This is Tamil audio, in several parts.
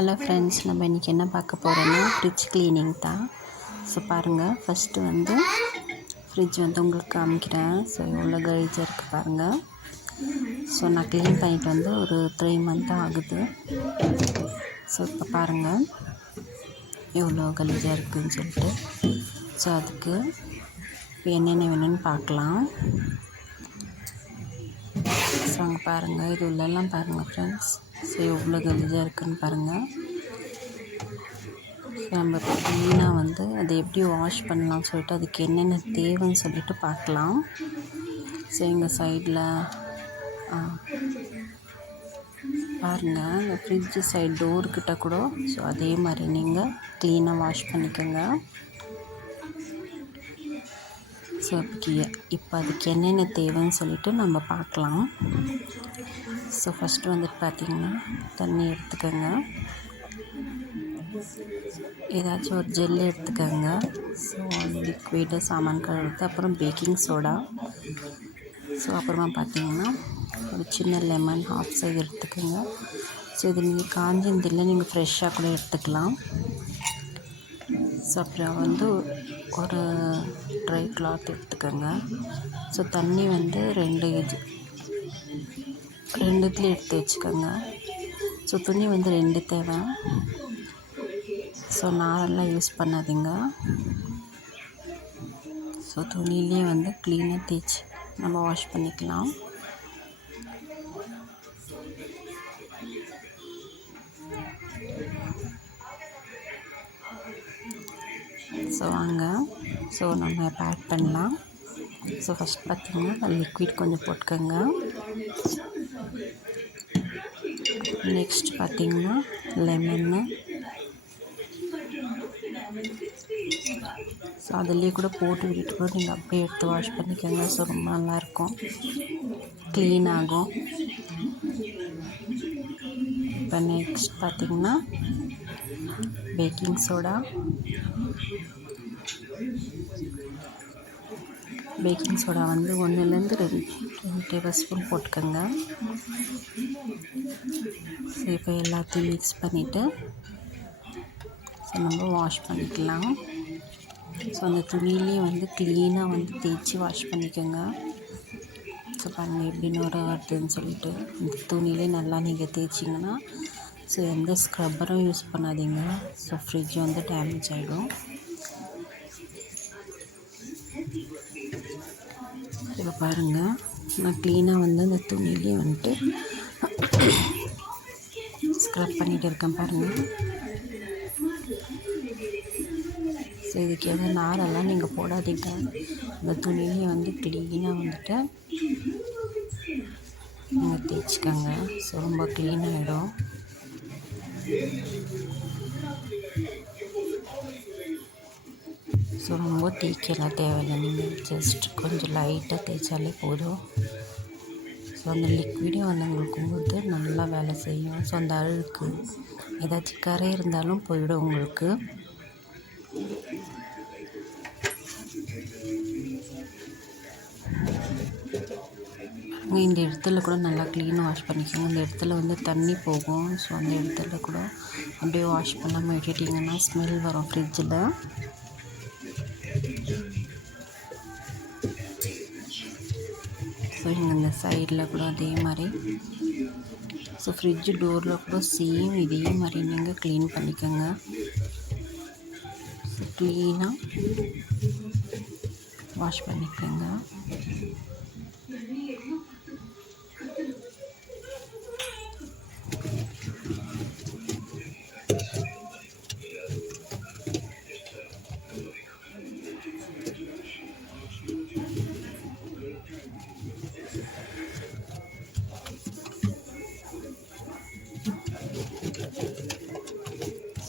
ஹலோ ஃப்ரெண்ட்ஸ், நம்ம இன்றைக்கி என்ன பார்க்க போகிறோன்னா ஃப்ரிட்ஜ் க்ளீனிங் தான். ஸோ பாருங்கள், ஃபஸ்ட்டு வந்து ஃப்ரிட்ஜ் வந்து உங்களுக்கு காமிக்கிறேன். ஸோ எவ்வளோ கலீஜாக இருக்குது பாருங்கள். ஸோ நான் க்ளீன் பண்ணிவிட்டு வந்து ஒரு 3 மந்த் ஆகுது. ஸோ இப்போ பாருங்கள் எவ்வளோ கலீஜாக இருக்குதுன்னு சொல்லிட்டு. ஸோ அதுக்கு இப்போ என்னென்ன வேணும்னு பார்க்கலாம். ஸோ அங்கே பாருங்கள், இது உள்ளெல்லாம் பாருங்கள் ஃப்ரெண்ட்ஸ். ஸோ எவ்வளோ கலீஜாக இருக்குதுன்னு பாருங்கள். ஸோ நம்ம க்ளீனாக வந்து அதை எப்படி வாஷ் பண்ணலாம்னு சொல்லிட்டு அதுக்கு என்னென்ன தேவைன்னு சொல்லிட்டு பார்க்கலாம். ஸோ எங்கள் சைடில் பாருங்கள், இந்த ஃப்ரிட்ஜு சைடு டோர்கிட்ட கூட ஸோ அதே மாதிரி நீங்கள் க்ளீனாக வாஷ் பண்ணிக்கோங்க. ஸோ இப்போ அதுக்கு என்னென்ன தேவைன்னு சொல்லிட்டு நம்ம பார்க்கலாம். ஸோ ஃபஸ்ட்டு வந்துட்டு பார்த்திங்கன்னா தண்ணி எடுத்துக்கோங்க, ஏதாச்சும் ஒரு ஜெல் எடுத்துக்கோங்க. ஸோ லிக்விடு சாமான் கழுவுறது, அப்புறம் பேக்கிங் சோடா. ஸோ அப்புறமா பார்த்திங்கன்னா ஒரு சின்ன லெமன் ஹாஃப் சைஸ் எடுத்துக்கோங்க. ஸோ இது நீங்கள் காஞ்சிருந்தில்லை, நீங்கள் ஃப்ரெஷ்ஷாக கூட எடுத்துக்கலாம். ஸோ அப்புறம் வந்து ஒரு ட்ரை கிளாத் எடுத்துக்கோங்க. ஸோ தண்ணி வந்து ரெண்டுத்துலேயும் எடுத்து வச்சுக்கோங்க. ஸோ துணி வந்து 2 தேவை. ஸோ நாரெல்லாம் யூஸ் பண்ணாதீங்க. ஸோ துணியிலே வந்து க்ளீனாக தேய்ச்சி நம்ம வாஷ் பண்ணிக்கலாம். ஸோ வாங்க, ஸோ நம்ம இப்போ ஆட் பண்ணலாம். ஸோ ஃபஸ்ட் பார்த்திங்கன்னா லிக்விட் கொஞ்சம் போட்டுக்கோங்க. நெக்ஸ்ட் பார்த்திங்கன்னா லெமன்னு. ஸோ அதிலே கூட போட்டு விட்டுட்டு கூட நீங்கள் அப்படியே எடுத்து வாஷ் பண்ணிக்கோங்க. ஸோ ரொம்ப நல்லாயிருக்கும், க்ளீன் ஆகும். இப்போ நெக்ஸ்ட் பார்த்திங்கன்னா பேக்கிங் சோடா. பேக்கிங் சோடா வந்து 1லேருந்து 2 டேபிள் ஸ்பூன் போட்டுக்கோங்க. ஸோ இப்போ எல்லாத்தையும் மிக்ஸ் பண்ணிவிட்டு ஸோ நம்ம வாஷ் பண்ணிக்கலாம். ஸோ அந்த துணியிலே வந்து க்ளீனாக வந்து தேய்ச்சி வாஷ் பண்ணிக்கோங்க. ஸோ பாருங்கள் எப்படி நுரை வருதுன்னு சொல்லிட்டு. இந்த துணியிலே நல்லா நீங்கள் தேய்ச்சிங்கன்னா ஸோ எந்த ஸ்க்ரப்பரும் யூஸ் பண்ணாதீங்க. ஸோ ஃப்ரிட்ஜ் வந்து டேமேஜ் ஆகிடும். இப்போ பாருங்கள், நான் க்ளீனாக வந்து அந்த துணியிலே வந்துட்டு ஸ்க்ரப் பண்ணிகிட்டு இருக்கேன் பாருங்கள். ஸோ இதுக்கு எதுவும் நாரெல்லாம் நீங்கள் போடாதீங்க. அந்த துணியிலே வந்து க்ளீனாக வந்துட்டு நீங்கள் தேய்ச்சிக்கோங்க. ஸோ ரொம்ப க்ளீன் ஆகிடும். ஸோ ரொம்ப தேய்க்கலாம் தேவையில்லை, நீங்கள் ஜஸ்ட் கொஞ்சம் லைட்டாக தேய்ச்சாலே போதும். ஸோ அந்த லிக்விடும் வந்து உங்களுக்கு வந்து நல்லா வேலை செய்யும். ஸோ அந்த அழுக்கு ஏதாச்சும் கரை இருந்தாலும் போயிடும் உங்களுக்கு. இந்த இடத்துல கூட நல்லா க்ளீனாக வாஷ் பண்ணிக்கோங்க. இந்த இடத்துல வந்து தண்ணி போகும். ஸோ அந்த இடத்துல கூட அப்படியே வாஷ் பண்ணாமல் விட்டுட்டிங்கன்னா ஸ்மெல் வரும் ஃப்ரிட்ஜில். ஸோ இங்கே இந்த சைடில் கூட அதே மாதிரி. ஸோ ஃப்ரிட்ஜு டோரில் கூட சேம் இதே மாதிரி நீங்கள் க்ளீன் பண்ணிக்கோங்க. ஸோ க்ளீனாக வாஷ் பண்ணிக்கோங்க.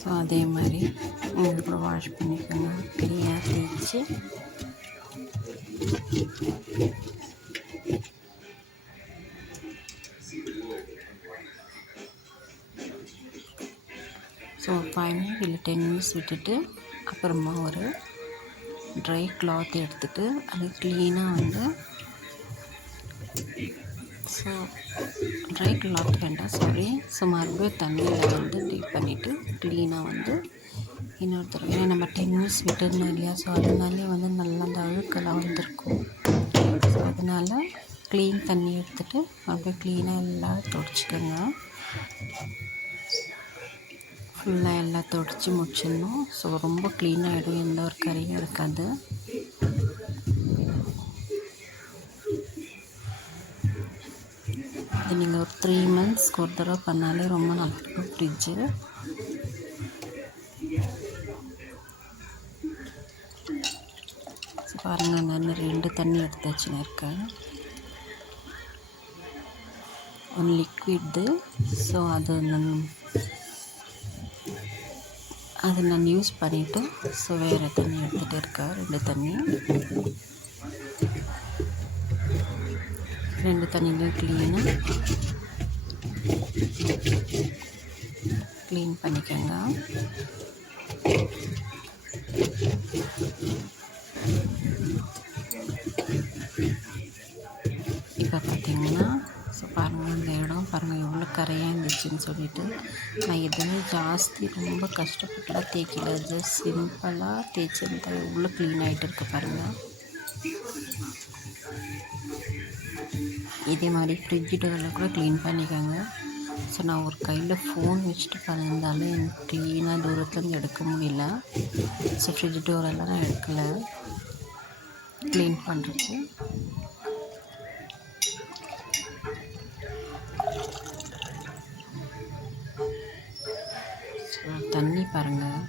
ஸோ அதே மாதிரி உங்களுக்கு கூட வாஷ் பண்ணிக்கோங்க, க்ளீனாக தேய்ச்சி. ஸோ 5 மினிட் இல்லை 10 மினிட்ஸ் விட்டுட்டு அப்புறமா ஒரு ட்ரை கிளாத் எடுத்துகிட்டு அது க்ளீனாக வந்து ஸோ ட்ரை கிளாத் வேண்டாம் சாரி. ஸோ மறுபடியும் தண்ணியில் வந்து டீப் பண்ணிவிட்டு க்ளீனாக வந்து இன்னொரு தடவை, ஏன்னா நம்ம 10 மினிட்ஸ் விட்டுருந்தோம் இல்லையா, ஸோ அதனாலே வந்து நல்லா அந்த அழுக்கெல்லாம் வந்திருக்கும். ஸோ அதனால் க்ளீன் தண்ணி எடுத்துகிட்டு அப்படியே க்ளீனாக எல்லாம் துடைச்சிக்கோங்க. ஃபுல்லாக எல்லாம் துடைச்சி முடிச்சிடணும். ஸோ ரொம்ப க்ளீனாகிடும், எந்த ஒரு கரையும் இருக்காது. இது நீங்கள் ஒரு 3 மந்த்ஸ்க்கு ஒரு தடவை பண்ணாலே ரொம்ப நல்லாயிருக்கும் ஃப்ரிட்ஜு. ஸோ பாருங்கள், நான் 2 தண்ணி எடுத்து வச்சுன்னு இருக்கேன். ஒன்று லிக்விட்டு, ஸோ அது நான் யூஸ் பண்ணிவிட்டு ஸோ வேறு தண்ணி எடுத்துகிட்டு இருக்கேன். 2 தண்ணி, 2 தண்ணியும் க்ளீன் பண்ணிக்கோங்க. இப்போ பார்த்தீங்கன்னா ஸோ பாருங்கள், இந்த இடம் பாருங்கள் எவ்வளோ கரையாக இருந்துச்சுன்னு சொல்லிட்டு. நான் எதுவுமே ஜாஸ்தி ரொம்ப கஷ்டப்பட்டுலாம் தேய்க்கல, ஜஸ்ட் சிம்பிளாக தேய்ச்சிருந்தா எவ்வளோ க்ளீன் ஆகிட்டு இருக்கு பாருங்கள். இதே மாதிரி ஃப்ரிட்ஜ் டோரில் கூட க்ளீன் பண்ணிக்கோங்க. ஸோ நான் ஒரு கையில் ஃபோன் வச்சுட்டு பண்ணியிருந்தாலும் எனக்கு க்ளீனாக தூரத்துலேருந்து எடுக்க முடியல. ஸோ ஃப்ரிட்ஜ் டோரெல்லாம் நான் எடுக்கலை க்ளீன் பண்ணுறதுக்கு. ஸோ தண்ணி பாருங்கள்,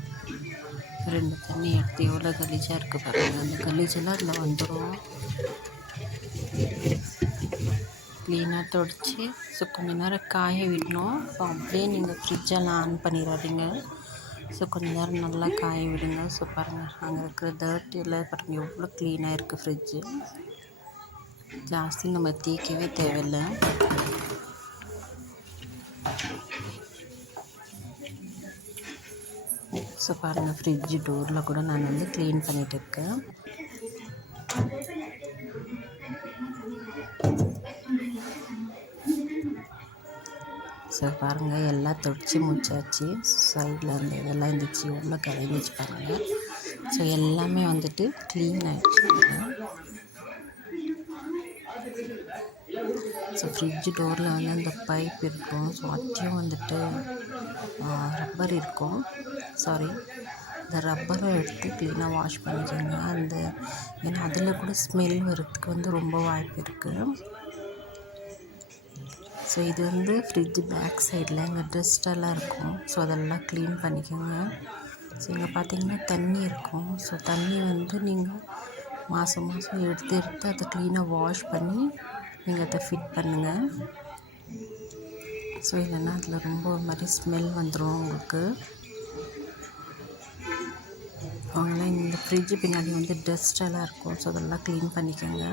2 தண்ணி எடுத்து எவ்வளோ கலீஜாக இருக்குது பாருங்கள். அந்த கலீஜெல்லாம் அதில் வந்துடும். க்ளீனாக துடைச்சி ஸோ கொஞ்சம் நேரம் காய விடணும். ஸோ அப்படியே நீங்கள் ஃப்ரிட்ஜெல்லாம் ஆன் பண்ணிடாதீங்க. ஸோ கொஞ்சம் நேரம் நல்லா காய விடுங்க. ஸோ பாருங்கள், அங்கே இருக்கிற டர்ட்டியில் பாருங்கள் எவ்வளோ க்ளீனாக இருக்குது ஃப்ரிட்ஜு. ஜாஸ்தி நம்ம தேய்க்கவே தேவையில்லை. ஸோ பாருங்கள், ஃப்ரிட்ஜ் டோரில் கூட நான் வந்து க்ளீன் பண்ணிகிட்டு இருக்கேன். ஸோ பாருங்கள், எல்லாம் துடைச்சி முடிச்சாச்சு. சைடில் அந்த இதெல்லாம் இருந்துச்சு, எவ்வளோ கரைஞ்சிச்சு பாருங்கள். ஸோ எல்லாமே வந்துட்டு க்ளீன் ஆகிடுச்சு. ஸோ ஃப்ரிட்ஜ் டோரில் வந்து அந்த பைப் இருக்கும், ஸோ அதையும் வந்துட்டு ரப்பர் இருக்கும், சாரி இந்த ரப்பரை எடுத்து க்ளீனாக வாஷ் பண்ணிக்கோங்க. ஏன்னா அதில் கூட ஸ்மெல் வரதுக்கு வந்து ரொம்ப வாய்ப்பு இருக்குது. ஸோ இது வந்து ஃப்ரிட்ஜ் பேக் சைடில் இங்கே டஸ்ட்டெல்லாம் இருக்கும், ஸோ அதெல்லாம் க்ளீன் பண்ணிக்கோங்க. ஸோ இங்கே பார்த்தீங்கன்னா தண்ணி இருக்கும். ஸோ தண்ணி வந்து நீங்கள் மாதம் எடுத்து அதை க்ளீனாக வாஷ் பண்ணி நீங்கள் அதை ஃபிட் பண்ணுங்கள். ஸோ இல்லைன்னா அதில் ரொம்ப ஒரு மாதிரி ஸ்மெல் வந்துடும் உங்களுக்கு. அவங்களாம் இந்த ஃப்ரிட்ஜு பின்னாடி வந்து டஸ்ட்டெல்லாம் இருக்கும், ஸோ அதெல்லாம் க்ளீன் பண்ணிக்கோங்க.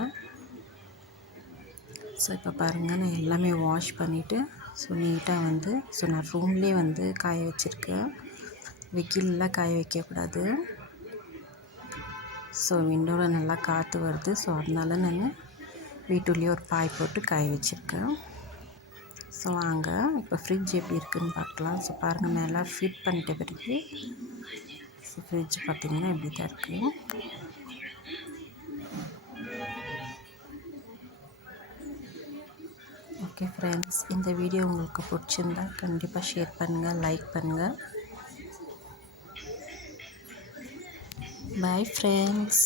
ஸோ இப்போ பாருங்கள், நான் எல்லாமே வாஷ் பண்ணிவிட்டு ஸோ நீட்டாக வந்து ஸோ நான் ரூம்லேயே வந்து காய வச்சுருக்கேன். வெயிலெலாம் காய வைக்கக்கூடாது. ஸோ விண்டோவில் நல்லா காற்று வருது, ஸோ அதனால நான் வீட்டுள்ளேயே ஒரு பாய் போட்டு காய வச்சுருக்கேன். ஸோ வாங்க இப்போ ஃப்ரிட்ஜ் எப்படி இருக்குதுன்னு பார்க்கலாம். ஸோ பாருங்கள், நான் எல்லாம் ஃபிட் பண்ணிட்ட பிறகு ஸோ ஃப்ரிட்ஜ் பார்த்திங்கன்னா இப்படி தான் இருக்குது. ஓகே ஃப்ரெண்ட்ஸ், இந்த வீடியோ உங்களுக்கு பிடிச்சிருந்தா கண்டிப்பாக ஷேர் பண்ணுங்கள், லைக் பண்ணுங்கள். Bye friends.